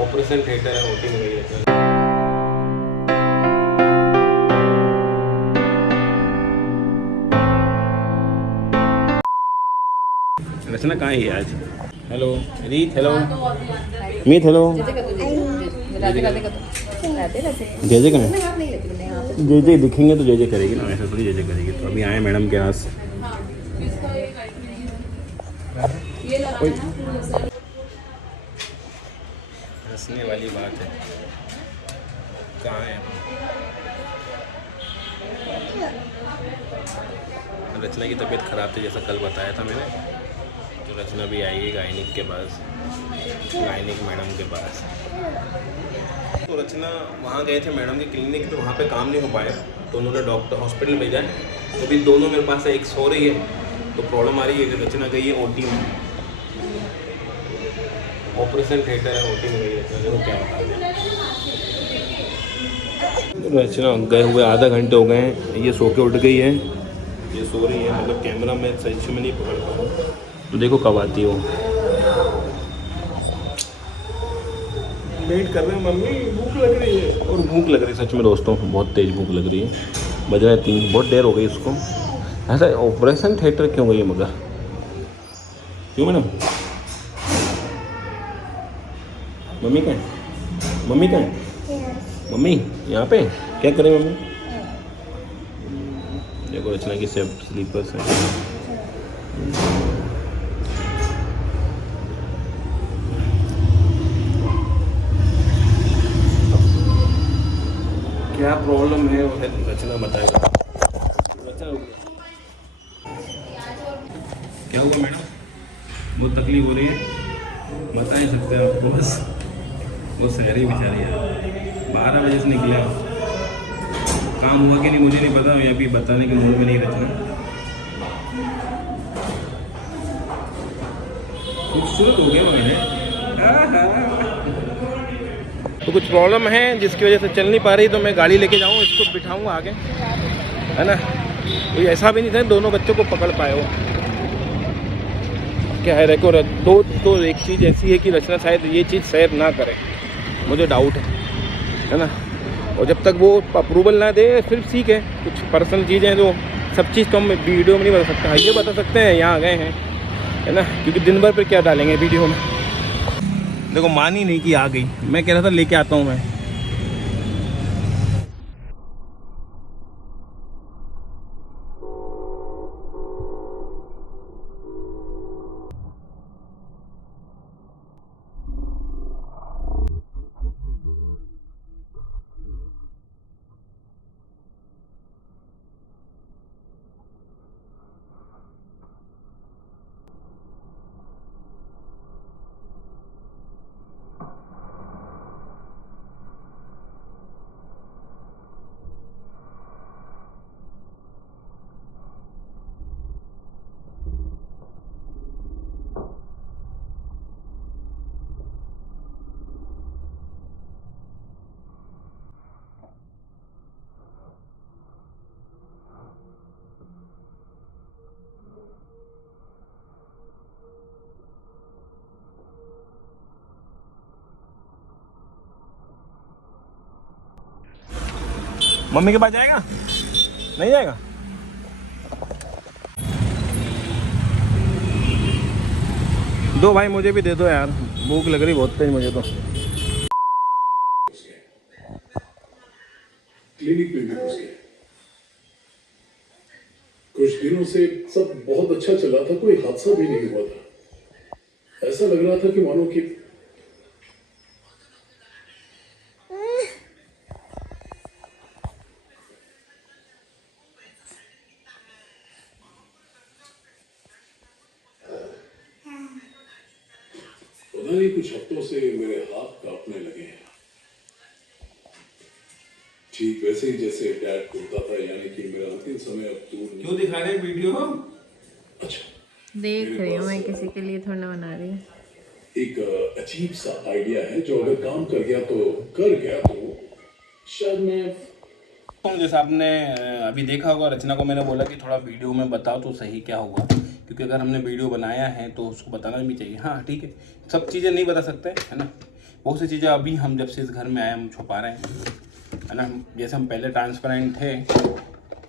Operation theatre है, OT में गई है। रचना कहाँ है आज? हेलो रीत, हेलो मीत, हेलो जय जय करें। जय जय दिखेंगे तो जय जय करेगी ना, ऐसा थोड़ी जय जय करेगी। तो अभी आए मैडम के पास। हंसने वाली बात है, कहाँ है? रचना की तबीयत ख़राब थी जैसा कल बताया था मैंने, तो रचना भी आएगी गायनिक के पास, गायनिक मैडम के पास। तो रचना वहाँ गए थे मैडम की क्लिनिक, तो वहाँ पे काम नहीं हो पाया, तो उन्होंने डॉक्टर हॉस्पिटल भेजा है। तो अभी दोनों मेरे पास है, एक सो रही है, तो प्रॉब्लम आ रही है कि रचना गई है ओटी में, ऑपरेशन थिएटर है, ओटी में गई है। तो क्या बताते हैं, रचना गए हुए आधा घंटे हो गए हैं, ये सो के उठ गई है, ये सो रही है, मतलब कैमरा में सच में नहीं पकड़ पाऊँ, तो देखो कब आती हो। वेट कर रहे हैं मम्मी, भूख लग रही है। और भूख लग रही है सच में दोस्तों, बहुत तेज़ भूख लग रही है। बज रहा है 3, बहुत देर हो गई उसको। ऐसा ऑपरेशन थिएटर क्यों गई है मगर, क्यों मैडम? मम्मी कहाँ है? मम्मी कहाँ है? मम्मी यहाँ पे क्या करें मम्मी? देखो रचना की सेफ्ट स्लीपर्स है। क्या प्रॉब्लम है वो रचना बताएगा। रचना क्या हुआ मैडम? बहुत तकलीफ हो रही है, बता नहीं सकते आपको, बस वो शहरी बेचारी है, 12 बजे से निकले, काम हुआ कि नहीं मुझे नहीं पता, अभी बताने के मूड में नहीं रचना। खूबसूरत हो गया मैंने। तो कुछ प्रॉब्लम है जिसकी वजह से चल नहीं पा रही, तो मैं गाड़ी लेके जाऊँ, इसको बिठाऊँगा आगे, है ना। कोई ऐसा भी नहीं था दोनों बच्चों को पकड़ पाए हो। क्या है देखो, तो एक चीज़ ऐसी है कि रचना शायद ये चीज़ शेयर ना करे, मुझे डाउट है ना। और जब तक वो अप्रूवल ना दे फिर ठीक है, कुछ पर्सनल चीज़ें जो सब चीज़ तो हम वीडियो में नहीं बता सकते। हाँ ये बता सकते हैं यहाँ गए हैं, है ना, क्योंकि दिन भर पर क्या डालेंगे वीडियो में। देखो मान ही नहीं कि आ गई, मैं कह रहा था लेके आता हूँ मैं। मम्मी के पास जाएगा? नहीं जाएगा? दो भाई मुझे भी दे दो यार, भूख लग रही बहुत तेज मुझे तो। क्लिनिक में भी घुस गए। कुछ दिनों से सब बहुत अच्छा चला था, कोई हादसा भी नहीं हुआ था। ऐसा लग रहा था कि मानो कि पता नहीं कुछ हफ्तों से मेरे हाथ कांपने लगे हैं, ठीक वैसे ही जैसे डैड बोलता था, यानी कि मेरा अंतिम समय अब दूर नहीं। क्यों दिखा रहे हैं वीडियो? अच्छा देख रही हूँ मैं, किसी के लिए थोड़ा बना रही हूँ। एक अजीब सा आइडिया है जो अगर काम कर गया तो शायद मैं जैसा आपने अभी देखा होगा, रचना को मैंने बोला कि थोड़ा वीडियो में बताओ तो सही क्या हुआ, क्योंकि अगर हमने वीडियो बनाया है तो उसको बताना भी चाहिए। हाँ ठीक है, सब चीज़ें नहीं बता सकते, है ना। बहुत सी चीज़ें अभी हम जब से इस घर में आए हम छुपा रहे हैं, है ना। जैसे हम पहले ट्रांसपेरेंट थे,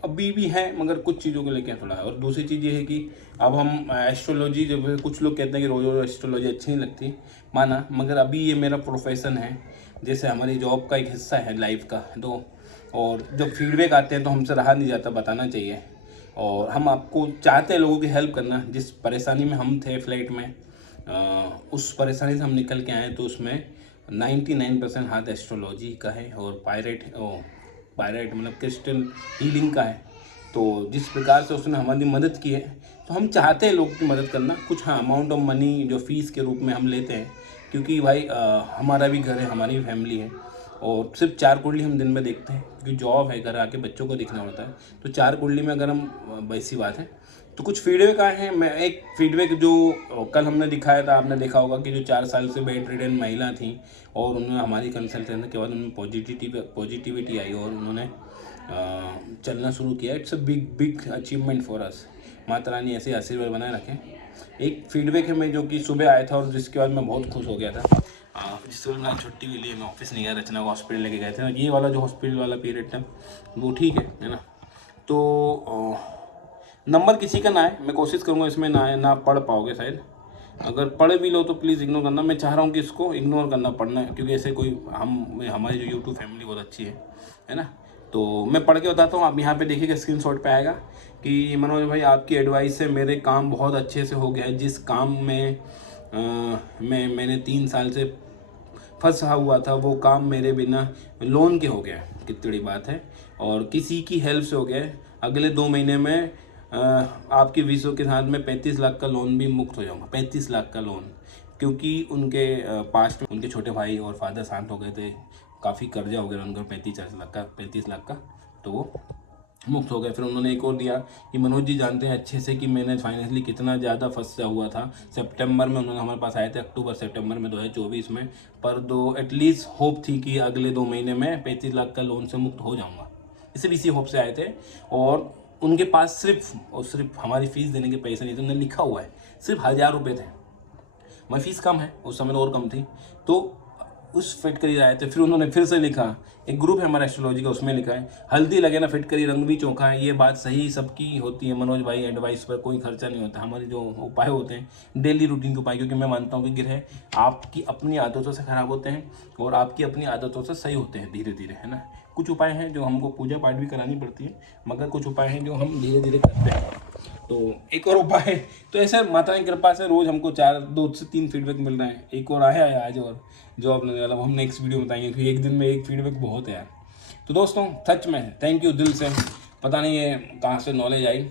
अभी भी हैं, मगर कुछ चीज़ों को लेकर थोड़ा है। और दूसरी चीज़ ये है कि अब हम एस्ट्रोलॉजी, जब कुछ लोग कहते हैं कि रोज़ रोज़ एस्ट्रोलॉजी अच्छी नहीं लगती, माना, मगर अभी ये मेरा प्रोफेशन है, जैसे हमारी जॉब का एक हिस्सा है लाइफ का। तो और जब फीडबैक आते हैं तो हमसे रहा नहीं जाता, बताना चाहिए। और हम आपको चाहते हैं लोगों की हेल्प करना। जिस परेशानी में हम थे फ्लैट में, उस परेशानी से हम निकल के आए, तो उसमें 99% हाथ एस्ट्रोलॉजी का है और पायरेट मतलब क्रिस्टल हीलिंग का है। तो जिस प्रकार से उसने हमारी मदद की है, तो हम चाहते हैं लोगों की मदद करना। कुछ हाँ अमाउंट ऑफ मनी जो फ़ीस के रूप में हम लेते हैं, क्योंकि भाई हमारा भी घर है, हमारी भी फैमिली है, और सिर्फ 4 कुंडली हम दिन में देखते हैं, क्योंकि जॉब है, घर आके बच्चों को देखना होता है। तो 4 कुंडली में अगर हम, वैसी बात है। तो कुछ फीडबैक आए हैं। मैं एक फीडबैक जो कल हमने दिखाया था, आपने देखा होगा कि जो 4 साल से बेड रिडन महिला थी, और उन्होंने हमारी कंसल्टेंट के बाद उनमें पॉजिटिविटी आई और उन्होंने चलना शुरू किया। It's a big achievement for us. Mata Rani ऐसे आशीर्वाद बनाए रखें। एक फीडबैक है मैं जो कि सुबह आया था और जिसके बाद मैं बहुत खुश हो गया था। जिस समय मैं छुट्टी के लिए मैं ऑफिस नहीं गया, रचना को हॉस्पिटल लेके गए थे। ये वाला जो हॉस्पिटल वाला पीरियड था वो ठीक है ना। तो नंबर किसी का ना है, मैं कोशिश करूँगा इसमें ना पढ़ पाओगे शायद। अगर पढ़ भी लो तो प्लीज़ इग्नोर करना। मैं चाह रहा हूँ कि इसको इग्नोर करना पड़ना है, क्योंकि ऐसे कोई हमारी जो यूट्यूब फैमिली बहुत अच्छी है ना। तो मैं पढ़ के बताता हूँ, आप यहाँ पे देखिएगा, स्क्रीनशॉट पे आएगा कि मनोज भाई आपकी एडवाइस से मेरे काम बहुत अच्छे से हो गया है। जिस काम में मैंने 3 साल से फंसा हुआ था, वो काम मेरे बिना लोन के हो गया। कितनी बड़ी बात है। और किसी की हेल्प से हो गया। अगले 2 महीने में आपकी विशो के साथ में 35 लाख का लोन भी मुक्त हो जाऊंगा। 35 लाख का लोन, क्योंकि उनके पास्ट में उनके छोटे भाई और फादर शांत हो गए थे, काफ़ी कर्जा हो गया उनका 35 लाख का, तो वो मुक्त हो गए। फिर उन्होंने एक और दिया कि मनोज जी जानते हैं अच्छे से कि मैंने फाइनेंशियली कितना ज़्यादा फंसा हुआ था। सितंबर में उन्होंने हमारे पास आए थे, अक्टूबर सितंबर में 2024 में, पर दो एटलीस्ट होप थी कि अगले 2 महीने में 35 लाख का लोन से मुक्त हो जाऊंगा। इसी होप से आए थे। और उनके पास सिर्फ हमारी फ़ीस देने के पैसे नहीं थे। उन्होंने लिखा हुआ है सिर्फ 1000 रुपये थे। हमारी फ़ीस कम है, उस समय और कम थी, तो उस फिट करी आए थे। फिर उन्होंने फिर से लिखा, एक ग्रुप है हमारा एस्ट्रोलॉजी का, उसमें लिखा है हल्दी लगे ना फिट करी रंग भी चोखा है। ये बात सही सबकी होती है मनोज भाई, एडवाइस पर कोई खर्चा नहीं होता। हमारे जो उपाय होते हैं डेली रूटीन के उपाय, क्योंकि मैं मानता हूँ कि ग्रह आपकी अपनी आदतों से ख़राब होते हैं और आपकी अपनी आदतों से सही होते हैं धीरे धीरे, है ना। कुछ उपाय हैं जो हमको पूजा पाठ भी करानी पड़ती है, मगर कुछ उपाय हैं जो हम धीरे धीरे करते हैं। तो एक और उपाय है, तो ऐसे माता की कृपा से रोज़ हमको 2 से 3 फीडबैक मिल रहे हैं। एक और आया है आज, और जो आपने वाला हम नेक्स्ट वीडियो में बताएंगे, क्योंकि एक दिन में एक फीडबैक बहुत है यार। तो दोस्तों सच में थैंक यू दिल से, पता नहीं है कहाँ से नॉलेज आई,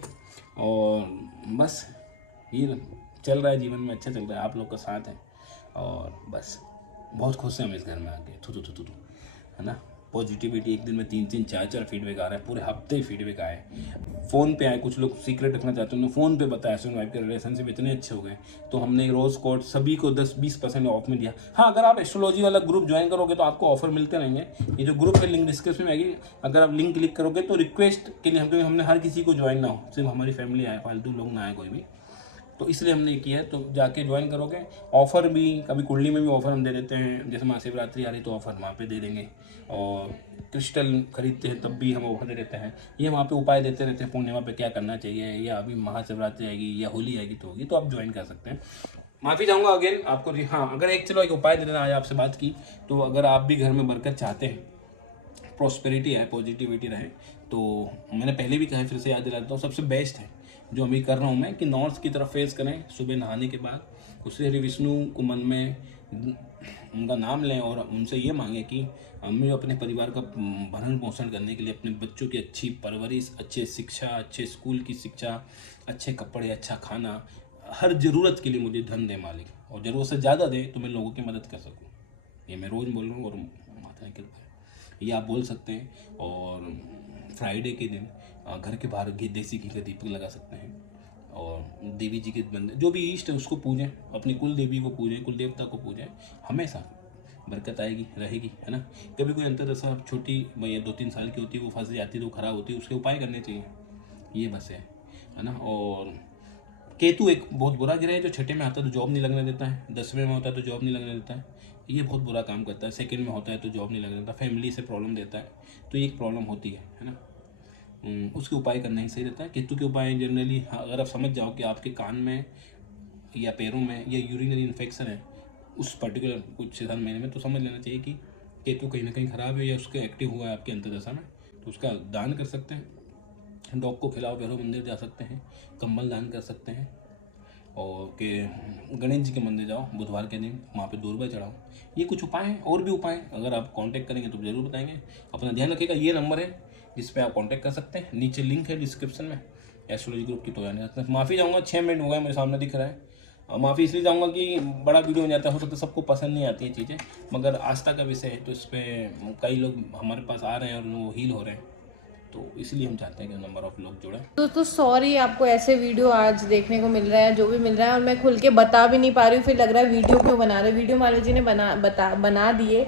और बस ये चल रहा है जीवन में, अच्छा चल रहा है, आप लोग का साथ है, और बस बहुत खुश हैं हम इस घर में आके। थू है ना। पॉजिटिविटी, एक दिन में 3-3, 4-4 फीडबैक आ रहा है, पूरे हफ्ते ही फीडबैक आए। फ़ोन पे आए, कुछ लोग सीक्रेट रखना चाहते हैं, उन्होंने फ़ोन पे बताया हस्बैंड वाइफ के रिलेशनशिप इतने अच्छे हो गए, तो हमने रोज़ कोड सभी को 10-20% ऑफ में दिया। हाँ, अगर आप एस्ट्रोलॉजी वाला ग्रुप ज्वाइन करोगे तो आपको ऑफर मिलते रहेंगे। ये जो ग्रुप है लिंक डिस्क्रिप्शन में आएगी, अगर आप लिंक क्लिक करोगे तो रिक्वेस्ट के लिए क्योंकि हमने हर किसी को ज्वाइन ना हो, सिर्फ हमारी फैमिली आए, फालतू लोग ना आए कोई भी, तो इसलिए हमने किया है। तो जाके ज्वाइन करोगे, ऑफ़र भी कभी कुंडली में भी ऑफ़र हम दे देते हैं। जैसे महाशिवरात्रि आ रही तो ऑफ़र वहाँ पे दे देंगे, और क्रिस्टल खरीदते हैं तब भी हम ऑफ़र दे देते हैं। ये वहाँ पे उपाय देते रहते हैं, पूर्णिमा पे क्या करना चाहिए, या अभी महाशिवरात्रि आएगी या होली आएगी तो होगी, तो आप ज्वाइन कर सकते हैं। माफ़ी चाहूँगा अगेन आपको। हाँ, अगर एक उपाय दे देना, आज आपसे बात की, तो अगर आप भी घर में बरकत चाहते हैं, प्रॉस्पेरिटी है, पॉजिटिविटी रहे, तो मैंने पहले भी कहा, फिर से याद दिलाता हूँ, सबसे बेस्ट है जो अभी कर रहा हूँ मैं, कि नॉर्थ की तरफ फेस करें सुबह नहाने के बाद, उससे हरि विष्णु को मन में उनका नाम लें और उनसे ये मांगें कि हमें अपने परिवार का भरण पोषण करने के लिए, अपने बच्चों की अच्छी परवरिश, अच्छे शिक्षा, अच्छे स्कूल की शिक्षा, अच्छे कपड़े, अच्छा खाना, हर ज़रूरत के लिए मुझे धन दे मालिक, और ज़रूरत से ज़्यादा दे तो मैं लोगों की मदद कर सकूँ। ये मैं रोज़ बोल रहा हूँ, और माता की कृपा है। ये आप बोल सकते हैं। और फ्राइडे के दिन घर के बाहर देसी घी का दीपक लगा सकते हैं, और देवी जी के बंदे जो भी इष्ट है उसको पूजें, अपनी कुल देवी को पूजें, कुल देवता को पूजें, हमेशा बरकत आएगी, रहेगी, है ना। कभी कोई अंतरदशा छोटी 2-3 साल की होती है, वो फंस जाती है तो ख़राब होती है, उसके उपाय करने चाहिए, ये बस है ना। और केतु एक बहुत बुरा ग्रह है, जो छठे में आता है तो जॉब नहीं लगने देता है, 10वें में होता है तो जॉब नहीं लगने देता है, ये बहुत बुरा काम करता है। सेकंड में होता है तो जॉब नहीं लग जाता, फैमिली से प्रॉब्लम देता है, तो ये एक प्रॉब्लम होती है ना। उसके उपाय करना ही सही रहता है। केतु के उपाय जनरली अगर आप समझ जाओ कि आपके कान में या पैरों में या यूरिनरी इन्फेक्शन है उस पर्टिकुलर कुछ 6-7 महीने में, तो समझ लेना चाहिए कि केतु कहीं ना कहीं ख़राब है या उसके एक्टिव हुआ है आपकी अंतर्दशा में, तो उसका दान कर सकते हैं। डॉग को खिलाओ, भैरव मंदिर जा सकते हैं, कंबल दान कर सकते हैं, और के गणेश जी के मंदिर जाओ बुधवार के दिन, वहाँ पे दूरबा चढ़ाओ। ये कुछ उपाय हैं, और भी उपाय हैं, अगर आप कांटेक्ट करेंगे तो ज़रूर बताएंगे। अपना ध्यान रखिएगा। ये नंबर है जिस पे आप कांटेक्ट कर सकते हैं, नीचे लिंक है डिस्क्रिप्शन में, एस्ट्रोलॉजी ग्रुप की। तो जाने माफ़ी चाहूँगा, 6 मिनट हो गए मेरे सामने दिख रहा है। माफ़ी इसलिए चाहूँगा कि बड़ा वीडियो हो जाता है, हो सकता है सबको पसंद नहीं आती है चीज़ें, मगर आस्था का विषय है तो इस पर कई लोग हमारे पास आ रहे हैं और वो हील हो रहे हैं, तो इसलिए हम चाहते हैं कि नंबर ऑफ लोग जुड़े। दोस्तों सॉरी आपको ऐसे वीडियो आज देखने को मिल रहा है, जो भी मिल रहा है, और मैं खुल के बता भी नहीं पा रही हूँ, फिर लग रहा है वीडियो क्यों बना रहे। वीडियो मालवी जी ने बना दिए।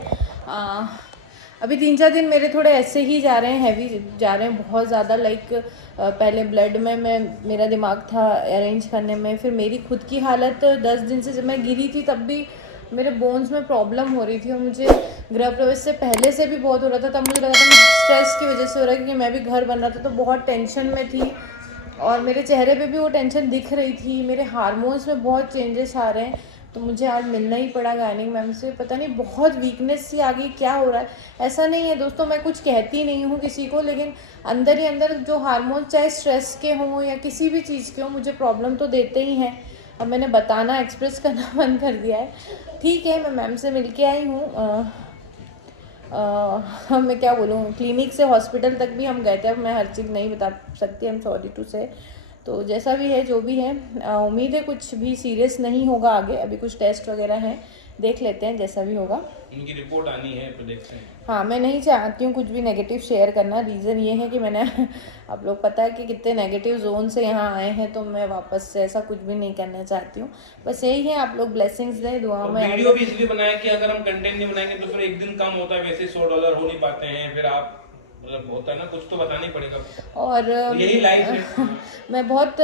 अभी 3-4 दिन मेरे थोड़े ऐसे ही जा रहे हैं, हैवी जा रहे हैं बहुत ज़्यादा। लाइक पहले ब्लड में मेरा दिमाग था अरेंज करने में, फिर मेरी खुद की हालत 10 दिन से, जब मैं गिरी थी तब भी मेरे बोन्स में प्रॉब्लम हो रही थी, और मुझे गृह प्रवेश से पहले से भी बहुत हो रहा था। तब मुझे लगा था स्ट्रेस की वजह से हो रहा है, क्योंकि मैं भी घर बन रहा था तो बहुत टेंशन में थी, और मेरे चेहरे पे भी वो टेंशन दिख रही थी। मेरे हार्मोन्स में बहुत चेंजेस आ रहे हैं, तो मुझे आज मिलना ही पड़ा गायनिक मैम से। पता नहीं बहुत वीकनेस सी आ गई, क्या हो रहा है। ऐसा नहीं है दोस्तों, मैं कुछ कहती नहीं हूँ किसी को, लेकिन अंदर ही अंदर जो हार्मोन चाहे स्ट्रेस के हों या किसी भी चीज़ के हों, मुझे प्रॉब्लम तो देते ही हैं। अब मैंने बताना, एक्सप्रेस करना बंद कर दिया है। ठीक है, मैं मैम से मिल के आई हूँ। मैं क्या बोलूँ, क्लिनिक से हॉस्पिटल तक भी हम गए थे। अब मैं हर चीज़ नहीं बता सकती, आई एम सॉरी टू से। तो जैसा भी है, जो भी है, उम्मीद है कुछ भी सीरियस नहीं होगा आगे। अभी कुछ टेस्ट वगैरह हैं, देख लेते हैं जैसा भी होगा। उनकी रिपोर्ट आनी है तो देखते हैं। हाँ, मैं नहीं चाहती हूँ कुछ भी नेगेटिव शेयर करना। रीज़न ये है कि मैंने आप लोग पता है कि कितने नेगेटिव जोन से यहाँ आए हैं, तो मैं वापस से ऐसा कुछ भी नहीं करना चाहती हूँ। बस यही है, आप लोग ब्लेसिंग्स दें, दुआ में। वीडियो भी इसलिए बनाया कि अगर हम कंटेंट नहीं बनाएंगे तो फिर एक दिन कम होता है, वैसे $100 हो नहीं पाते हैं, फिर आप मतलब होता है ना, कुछ तो बताना ही पड़ेगा। और यही लाइफ है। मैं बहुत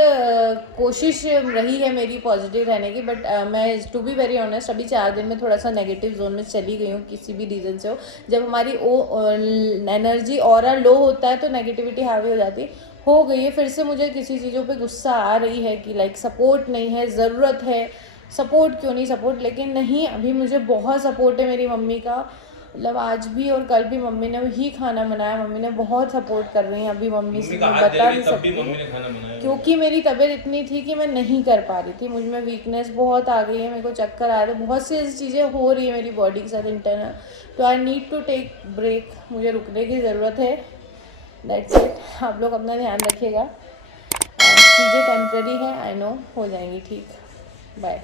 कोशिश रही है मेरी पॉजिटिव रहने की, बट मैं टू बी वेरी ऑनेस्ट अभी 4 दिन में थोड़ा सा नेगेटिव जोन में चली गई हूँ, किसी भी रीज़न से हो। जब हमारी एनर्जी ऑरा लो होता है तो नेगेटिविटी हावी हो जाती हो गई है। फिर से मुझे किसी चीज़ों पे गुस्सा आ रही है कि लाइक सपोर्ट नहीं है, ज़रूरत है सपोर्ट, क्यों नहीं सपोर्ट। लेकिन नहीं, अभी मुझे बहुत सपोर्ट है मेरी मम्मी का। मतलब आज भी और कल भी मम्मी ने वही खाना बनाया, मम्मी ने बहुत सपोर्ट कर रही हैं। अभी मम्मी से मैं बता नहीं सकती, क्योंकि मेरी तबीयत इतनी थी कि मैं नहीं कर पा रही थी। मुझ में वीकनेस बहुत आ गई है, मेरे को चक्कर आ रहे, बहुत सी ऐसी चीज़ें हो रही है मेरी बॉडी के साथ इंटरनल, तो I need to take break, मुझे रुकने की ज़रूरत है। That's it. आप लोग अपना ध्यान रखिएगा, चीज़ें टेम्प्रेरी हैं, आई नो, हो जाएंगी ठीक। बाय।